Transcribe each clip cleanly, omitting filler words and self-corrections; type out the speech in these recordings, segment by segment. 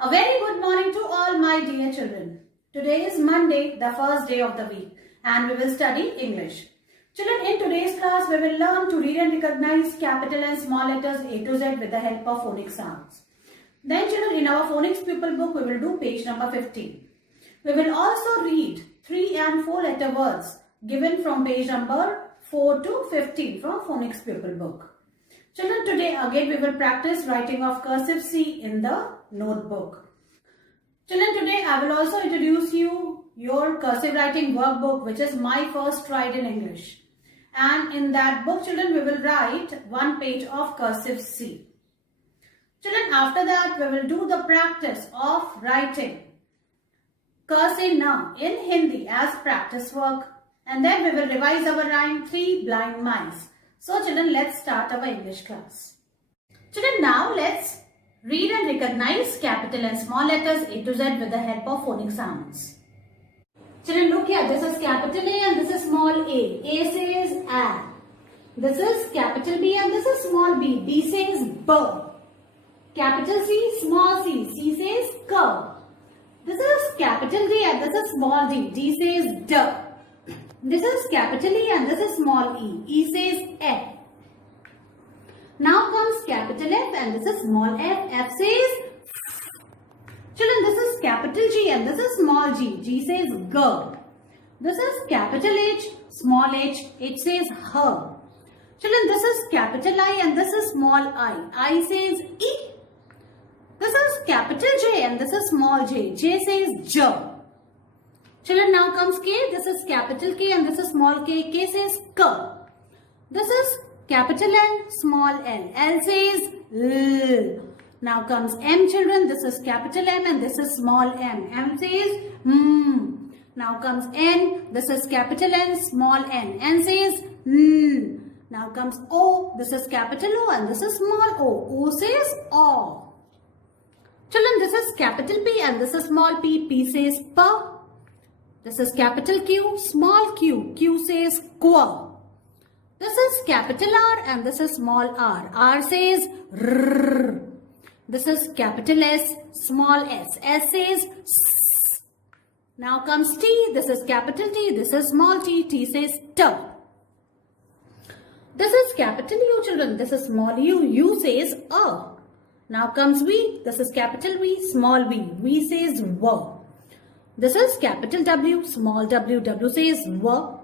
A very good morning to all my dear children. Today is Monday, the first day of the week, and we will study English. Children, in today's class, we will learn to read and recognize capital and small letters A to Z with the help of phonic sounds. Then, children, in our phonics pupil book, we will do page number 15. We will also read 3 and 4 letter words given from page number 4 to 15 from phonics pupil book. Children, today again we will practice writing of cursive C in the notebook. Children, today I will also introduce you your cursive writing workbook, which is my first ride in English. And in that book, children, we will write one page of cursive C. Children, after that we will do the practice of writing cursive Na in Hindi as practice work. And then we will revise our rhyme 3 blind mice. So children, let's start our English class. Children, now let's read and recognize capital and small letters A to Z with the help of phonic sounds. Children, look here. This is capital A and this is small a. A says A. This is capital B and this is small b. B says B. Capital C, small c. C says K. This is capital D and this is small d. D says D. This is capital E and this is small e. E says F. Now comes capital F and this is small f. F says F. Children, this is capital G and this is small g. G says G. This is capital H, small h. H says H. Children, this is capital I and this is small I. I says E. This is capital J and this is small j. J says J. Children, now comes K. This is capital K and this is small k. K says K. This is capital L, small l. L says L. Now comes M, children. This is capital M and this is small m. M says M. Now comes N. This is capital N, small n. N says N. Now comes O. This is capital O and this is small o. O says O. Children, this is capital P and this is small p. P says P. This is capital Q, small q. Q says Qu. This is capital R and this is small r. R says R. This is capital S, small s. S says S. Now comes T. This is capital T. This is small t. T says T. This is capital U, children. This is small u. U says A. Now comes V. This is capital V, small v. V says W. This is capital W, small w. W says W.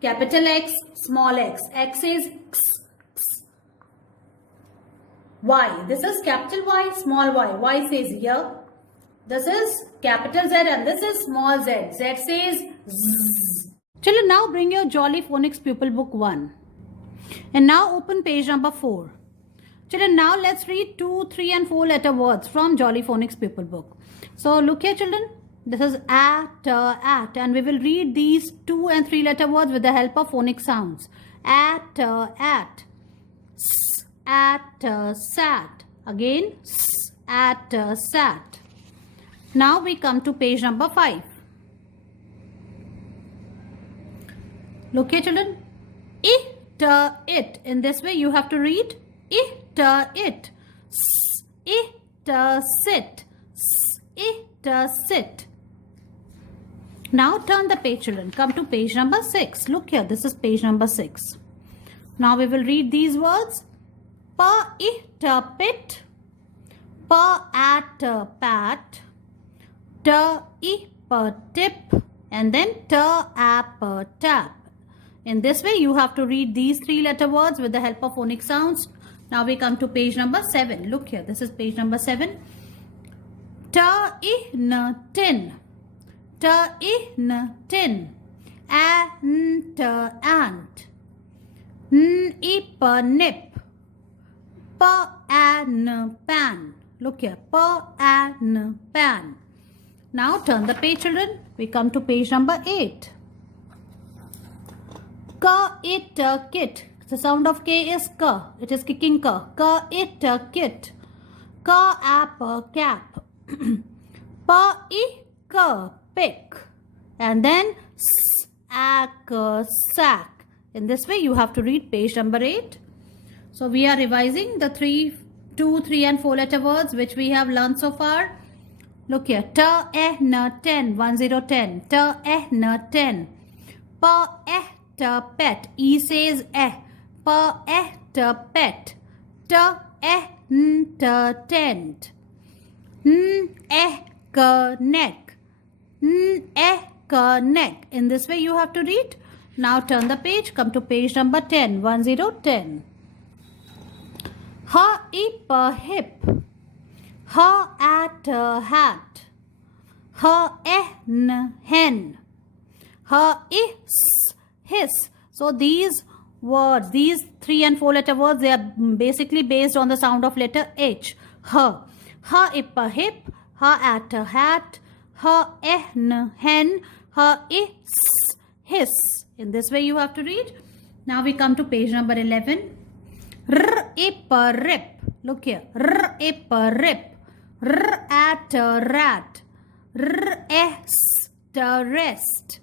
Capital X, small x. X says X. X. Y. This is capital Y, small y. Y says Y. This is capital Z and this is small z. Z says Z. Children, now bring your Jolly Phonics Pupil Book 1. And now open page number 4. Children, now let's read 2, 3 and 4 letter words from Jolly Phonics Pupil Book. So look here, children. This is at, and we will read these 2 and 3 letter words with the help of phonic sounds. At, s, at, sat. Again, s, at, sat. Now we come to page number 5. Look here, children. It. In this way, you have to read it. S, sit. S, sit. Now turn the page, children. Come to page number 6. Look here. This is page number 6. Now we will read these words. Pit. At pat. Tip. And then tap. In this way, you have to read these 3 letter words with the help of phonic sounds. Now we come to page number 7. Look here. This is page number 7. Tin. Tin. Ant. Nip. Pan. Look here. Pan. Now turn the page, children. We come to page number 8. Kit. The sound of K is K. It is kicking K. Kit. Cap. Pick. And then sack. In this way, you have to read page number 8. So we are revising the 2, 3 and 4 letter words which we have learned so far. Look here. T, E, N, 10. 1, 0, 10. T, E, N, 10. P, E, T, pet. E says E. P, E, T, pet. T, E, N, T, tent. N, E, K, neck. N, E, K, neck. In this way you have to read. Now turn the page. Come to page number 10. 1, 0, 10. H, I, P, hip. H, at, hat. H, N, hen. H, is, hiss. So these words, these 3 and 4 letter words, they are basically based on the sound of letter H. H. H, ip, hip. H, at, hat. H, N, hen. H, is, hiss. In this way you have to read. Now we come to page number 11. R, ip, rip. Look here. R, ip, rip. R, at, rat. R, s, rest.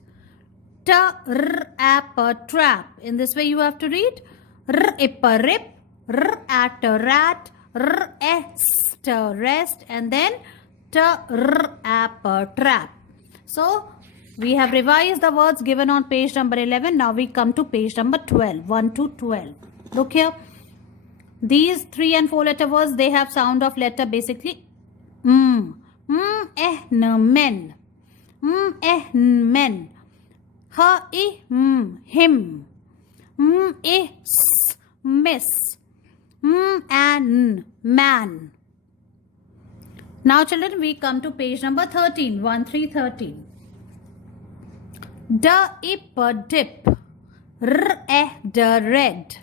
T, r, ap, trap. In this way you have to read. R, ip, rip. R, at, rat. R, s, rest. And then T, r, ap, trap. So we have revised the words given on page number 11. Now we come to page number 12. 1 to 12. Look here. These 3 and 4 letter words, they have sound of letter basically n, men. Men. Ha, I, him. Is, miss. An, man. Now children, we come to page number 13. 1, 3, 13. D, ip, dip. R, d, red.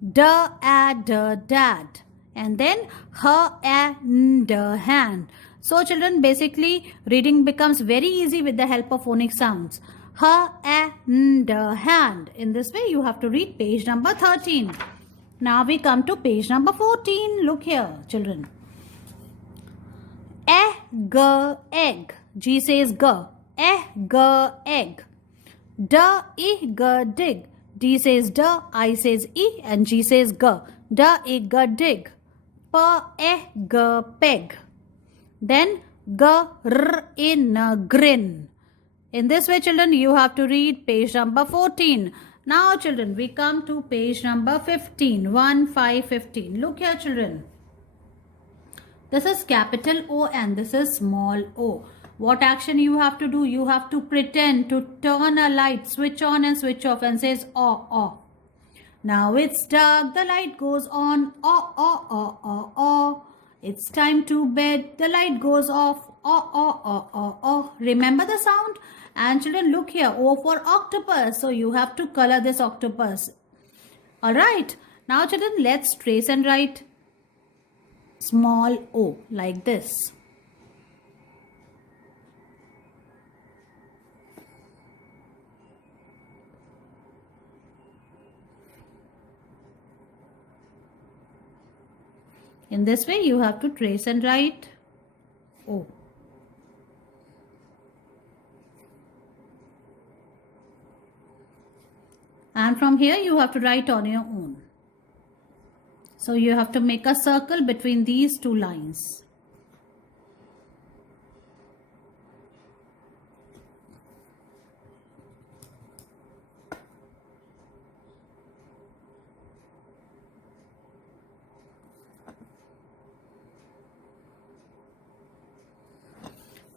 D, dad. And then hand. So children, basically reading becomes very easy with the help of phonic sounds. Hand. In this way you have to read page number 13. Now we come to page number 14. Look here children. Egg. G says g. Egg. D, I, dig. D says d, I says e, and G says g. D, I, dig. P, peg. Then g, r, in, grin. In this way children, you have to read page number 14. Now children, we come to page number 15. 1, 5, 15. Look here children. This is capital O and this is small o. What action you have to do? You have to pretend to turn a light, switch on and switch off, and says oh. Now it's dark, the light goes on. Oh. It's time to bed, the light goes off. Oh. Remember the sound? And children, look here. O for octopus. So you have to color this octopus. Alright. Now children, let's trace and write small o like this. In this way, you have to trace and write O. And from here, you have to write on your own. So you have to make a circle between these two lines.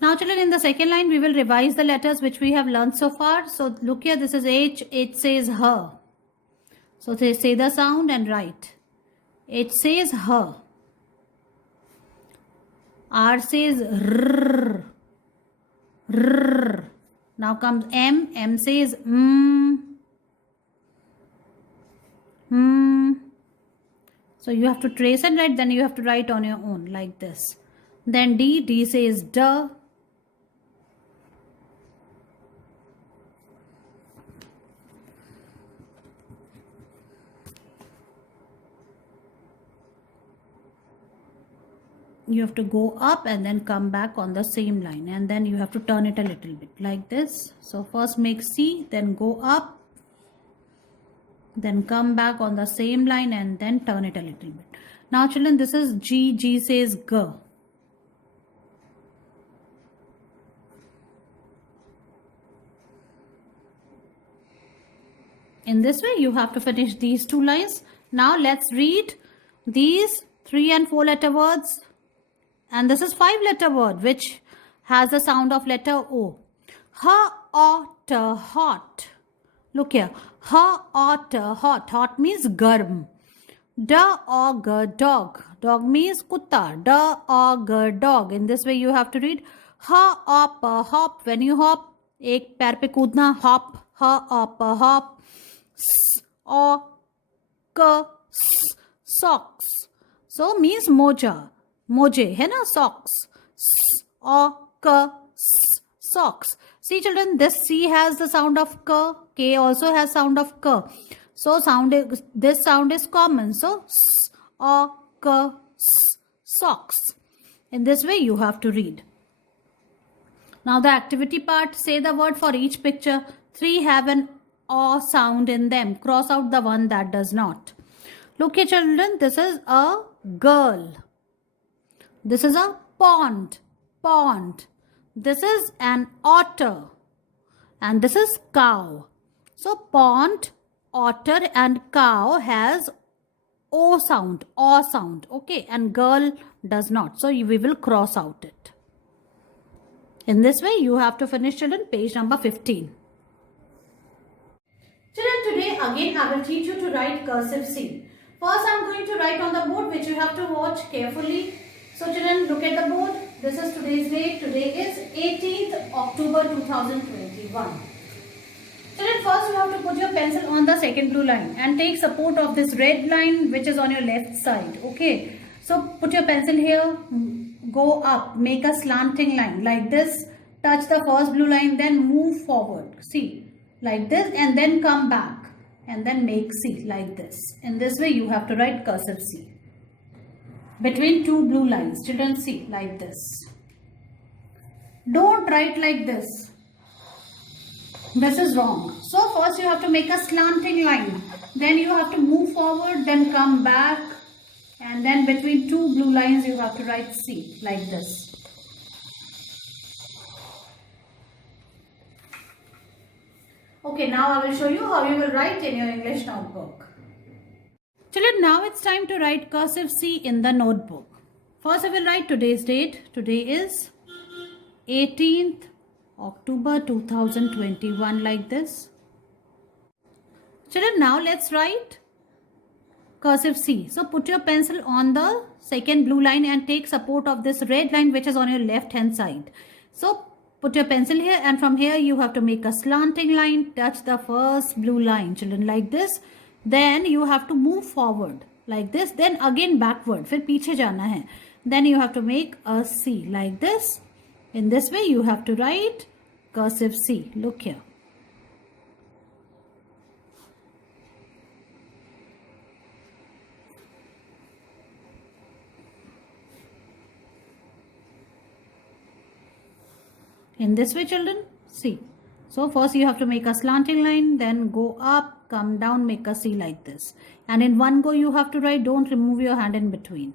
Now children, in the second line, we will revise the letters which we have learned so far. So look here, this is H, it says her. So say the sound and write. It says her. R says rrr. Rrr. Now comes M. M says So you have to trace and write, then you have to write on your own like this. Then D. D says duh. You have to go up and then come back on the same line, and then you have to turn it a little bit like this. So first make C, then go up, then come back on the same line and then turn it a little bit. Now children, this is G. G says G. In this way, you have to finish these 2 lines. Now let's read these 3 and 4 letter words. And this is 5 letter word which has the sound of letter O. Hot, hot. Look here. Hot, hot. Hot means garm. Dog, dog. Dog means kutta. Dog, dog. In this way you have to read hop, hop. When you hop, एक पैर पे कूदना, hop, hop, hop. Socks. So means moja. Moje है ना, socks. Socks. See children, this C has the sound of K. K also has sound of K. So this sound is common. So socks. In this way you have to read. Now the activity part, say the word for each picture. 3 have an O sound in them. Cross out the one that does not. Look here children, this is a girl. This is a pond. This is an otter. And this is cow. So pond, otter and cow has O sound. Okay. And girl does not. So we will cross out it. In this way you have to finish children page number 15. Children, today again I will teach you to write cursive C. First I am going to write on the board which you have to watch carefully. So children, look at the board. This is today's date. Today is 18th October 2021. Children, first you have to put your pencil on the second blue line and take support of this red line which is on your left side. Okay. So put your pencil here, go up, make a slanting line like this, touch the first blue line, then move forward. See, like this, and then come back and then make C like this. In this way you have to write cursive C. Between 2 blue lines, children, see, like this. Don't write like this. This is wrong. So first you have to make a slanting line. Then you have to move forward, then come back. And then between 2 blue lines you have to write C, like this. Okay, now I will show you how you will write in your English notebook. Children, now it's time to write cursive C in the notebook. First I will write today's date. Today is 18th October 2021 like this. Children, now let's write cursive C. So put your pencil on the second blue line and take support of this red line which is on your left hand side. So put your pencil here and from here you have to make a slanting line, touch the first blue line, children, like this. Then you have to move forward like this, then again backward, फिर पीछे जाना है. Then you have to make a C like this. In this way you have to write cursive C. Look here. In this way children, see. So first you have to make a slanting line, then go up, come down, make a C like this. And in one go you have to write, don't remove your hand in between.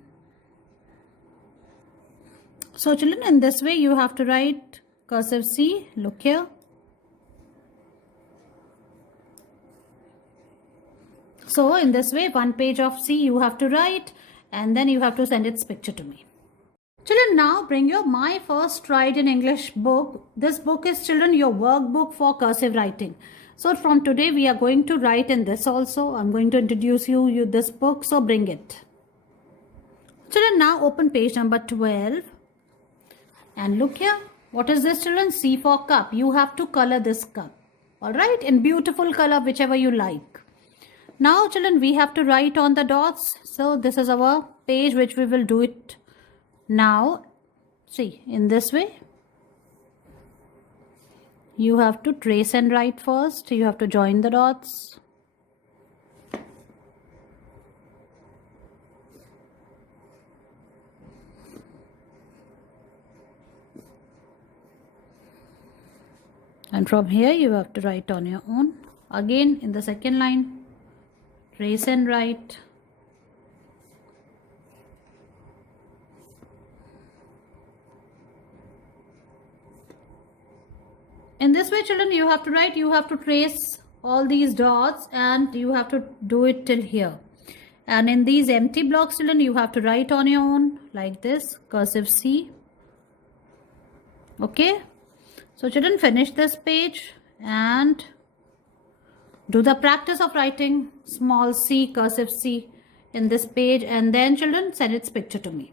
So children, in this way you have to write cursive C. Look here. So in this way 1 page of C you have to write and then you have to send its picture to me. Children, now bring your My First Write in English book. This book is, children, your workbook for cursive writing. So from today we are going to write in this also. I'm going to introduce you this book. So bring it. Children, now open page number 12. And look here. What is this, children? C for cup. You have to color this cup. Alright, in beautiful color, whichever you like. Now children, we have to write on the dots. So this is our page which we will do it now. See, in this way you have to trace and write first. You have to join the dots. And from here you have to write on your own. Again in the second line, trace and write. In this way children, you have to write, you have to trace all these dots and you have to do it till here. And in these empty blocks, children, you have to write on your own like this, cursive C. Okay. So children, finish this page and do the practice of writing small c, cursive C in this page, and then children send its picture to me.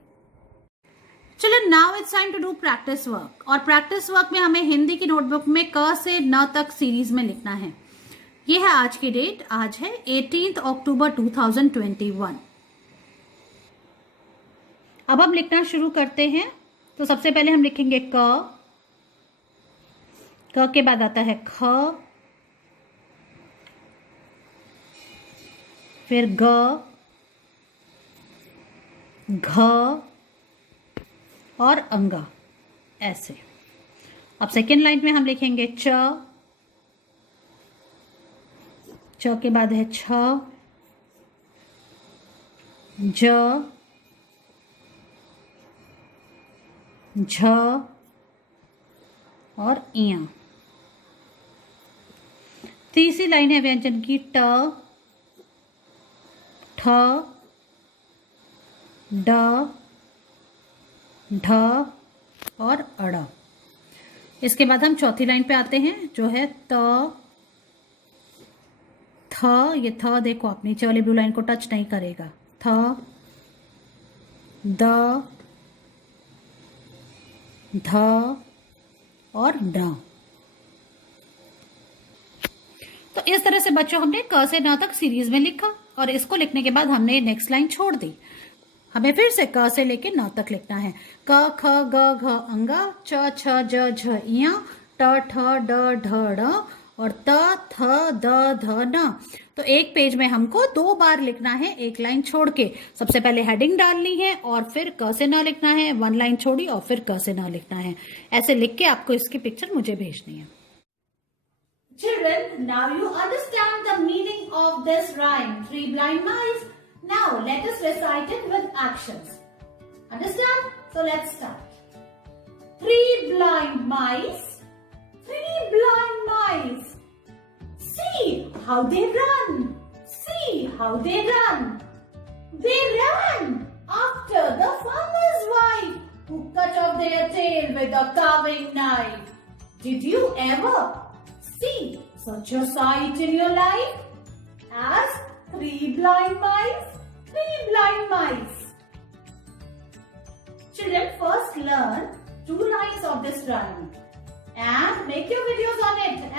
Children, now it's time to do practice work. और practice work में हमें हिंदी की notebook में क से न तक series में लिखना है. ये है आज की डेट. आज है 18 अक्टूबर 2021. अब हम लिखना शुरू करते हैं. तो सबसे पहले हम लिखेंगे क के बाद आता है ख, फिर ग, घ और अंगा, ऐसे. अब सेकेंड लाइन में हम लिखेंगे च के बाद है छ, ज, झ और इया. तीसरी लाइन है व्यंजन की ट, ठ, ड, ढ और अड़. इसके बाद हम चौथी लाइन पे आते हैं जो है त, थ. ये थ देखो आप नीचे वाली ब्लू लाइन को टच नहीं करेगा. थ, द, ध और ड. तो इस तरह से बच्चों हमने क से न तक सीरीज में लिखा और इसको लिखने के बाद हमने नेक्स्ट लाइन छोड़ दी. हमें फिर से क से लेके न तक लिखना है. क, ख, ग, घ, अंगा, च, छ, ज, झ, इया, ट, ठ, ड, ढ, ड़ और त, थ, द, ध, न. तो एक पेज में हमको 2 बार लिखना है, एक लाइन छोड़ के. सबसे पहले हेडिंग डालनी है और फिर क से न लिखना है. 1 लाइन छोड़ी और फिर क से न लिखना है. ऐसे लिख के आपको इसकी पिक्चर मुझे भेजनी है. Children, now you understand the meaning of this rhyme, 3 blind mice. Now let us recite it with actions. Understand? So let's start. 3 blind mice, 3 blind mice. See how they run. See how they run. They ran after the farmer's wife who cut off their tail with a carving knife. Did you ever see such a sight in your life as 3 blind mice? 3 blind mice. Children, first learn 2 lines of this rhyme and make your videos on it